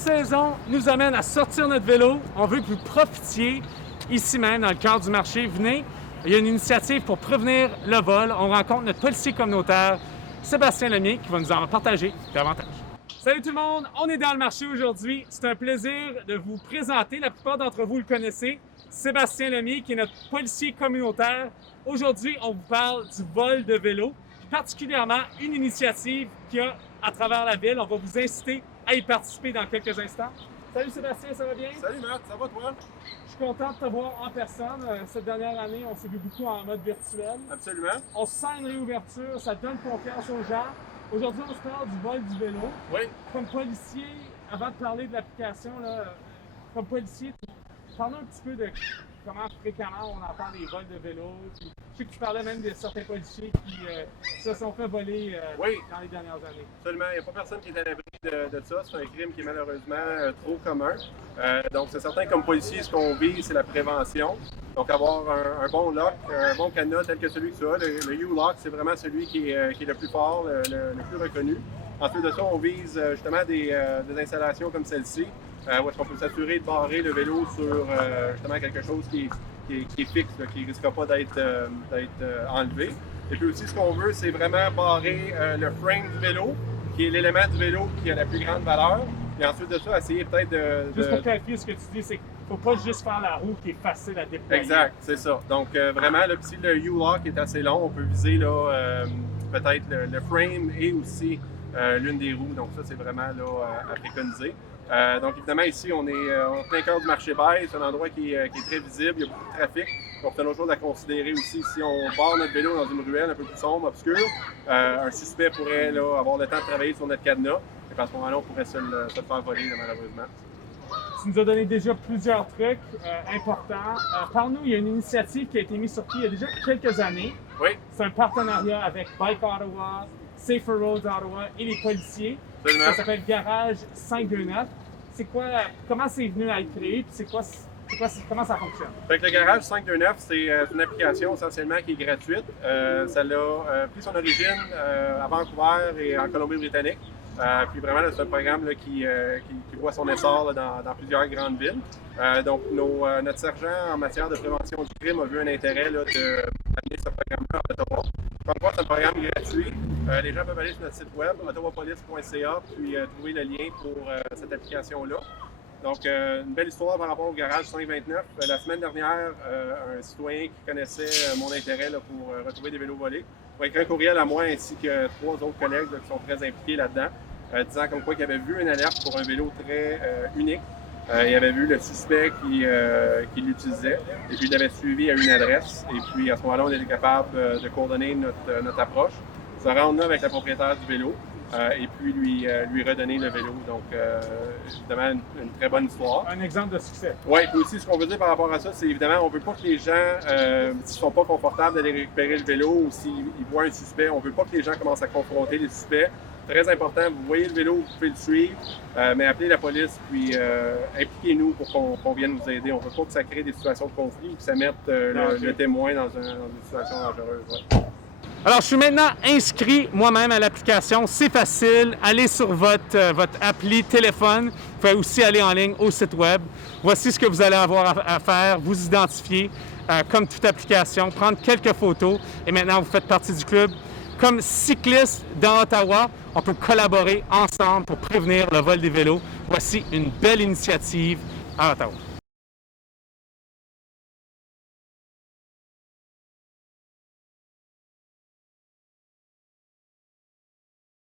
saison nous amène à sortir notre vélo. On veut que vous profitiez ici même, dans le cœur du marché. Venez, il y a une initiative pour prévenir le vol. On rencontre notre policier communautaire, Sébastien Lemay, qui va nous en partager davantage. Salut tout le monde, on est dans le marché aujourd'hui. C'est un plaisir de vous présenter. La plupart d'entre vous le connaissez. Sébastien Lemay, qui est notre policier communautaire. Aujourd'hui, on vous parle du vol de vélo, particulièrement une initiative qu'il y a à travers la ville. On va vous inciter à y participer dans quelques instants. Salut Sébastien, ça va bien? Salut Matt, ça va toi? Je suis content de te voir en personne. Cette dernière année, on s'est vu beaucoup en mode virtuel. Absolument. On se sent une réouverture, ça donne confiance aux gens. Aujourd'hui, on se parle du vol du vélo. Oui. Comme policier, avant de parler de l'application, comme policier, parle un petit peu de comment fréquemment on entend des vols de vélo. Puis, je sais que tu parlais même de certains policiers qui se sont fait voler dans les dernières années. Absolument. Il n'y a pas personne qui est à l'abri de ça. C'est un crime qui est malheureusement trop commun. Donc, c'est certain, comme policier, ce qu'on vise, c'est la prévention. Donc, avoir un bon lock, un bon cadenas tel que celui que tu as. Le U-Lock, c'est vraiment celui qui est le plus fort, le plus reconnu. Ensuite de ça, on vise justement des installations comme celle-ci, où est-ce qu'on peut s'assurer de barrer le vélo sur justement quelque chose qui est fixe, là, qui ne risquera pas d'être enlevé. Et puis aussi, ce qu'on veut, c'est vraiment barrer le frame du vélo, qui est l'élément du vélo qui a la plus grande valeur. Et ensuite de ça, essayer peut-être de... Juste pour clarifier ce que tu dis, c'est qu'il ne faut pas juste faire la roue qui est facile à déployer. Exact, c'est ça. Donc vraiment, là, si le U-Lock est assez long, on peut viser là, peut-être le frame et aussi l'une des roues. Donc ça, c'est vraiment là, à préconiser. Donc évidemment, ici, on est en plein cœur du marché bail. C'est un endroit qui est très visible, il y a beaucoup de trafic. Donc c'est une autre chose à considérer aussi. Si on barre notre vélo dans une ruelle un peu plus sombre, obscure, un suspect pourrait là, avoir le temps de travailler sur notre cadenas. Et à ce moment-là, on pourrait se le faire voler, là, malheureusement. Tu nous as donné déjà plusieurs trucs importants. Par-nous, il y a une initiative qui a été mise sur pied il y a déjà quelques années. Oui. C'est un partenariat avec Bike Ottawa, Safer Roads Ottawa et les policiers. Absolument. Ça s'appelle Garage 529. C'est quoi, comment c'est venu à être créé, puis comment ça fonctionne? Fait que le Garage 529, c'est une application essentiellement qui est gratuite. Ça a pris son origine à Vancouver et en Colombie-Britannique. Puis vraiment, c'est un programme là, qui voit son essor là, dans plusieurs grandes villes. Donc, notre sergent en matière de prévention du crime a vu un intérêt là, d'amener ce programme-là à Ottawa. Encore, c'est un programme gratuit. Les gens peuvent aller sur notre site web, ottawapolice.ca, puis trouver le lien pour cette application-là. Donc, une belle histoire par rapport au Garage 529. La semaine dernière, un citoyen qui connaissait mon intérêt là, pour retrouver des vélos volés m'a écrit un courriel à moi ainsi que 3 autres collègues là, qui sont très impliqués là-dedans, disant comme quoi qu'il avait vu une alerte pour un vélo très unique. Il avait vu le suspect qui l'utilisait et puis il l'avait suivi à une adresse. Et puis à ce moment-là, on était capable de coordonner notre approche, se rendre là avec la propriétaire du vélo et puis lui redonner le vélo. Donc, évidemment, une très bonne histoire. Un exemple de succès. Oui, puis aussi, ce qu'on veut dire par rapport à ça, c'est évidemment, on ne veut pas que les gens, s'ils ne sont pas confortables d'aller récupérer le vélo ou s'ils voient un suspect, on ne veut pas que les gens commencent à confronter les suspects. Très important, vous voyez le vélo, vous pouvez le suivre, mais appelez la police, puis impliquez-nous pour qu'on vienne vous aider. On ne veut pas que ça crée des situations de conflit ou que ça mette le témoin dans une situation dangereuse. Ouais. Alors, je suis maintenant inscrit moi-même à l'application. C'est facile. Allez sur votre appli téléphone. Vous pouvez aussi aller en ligne au site web. Voici ce que vous allez avoir à faire. Vous identifier comme toute application, prendre quelques photos et maintenant vous faites partie du club. Comme cycliste dans Ottawa, on peut collaborer ensemble pour prévenir le vol des vélos. Voici une belle initiative à Ottawa.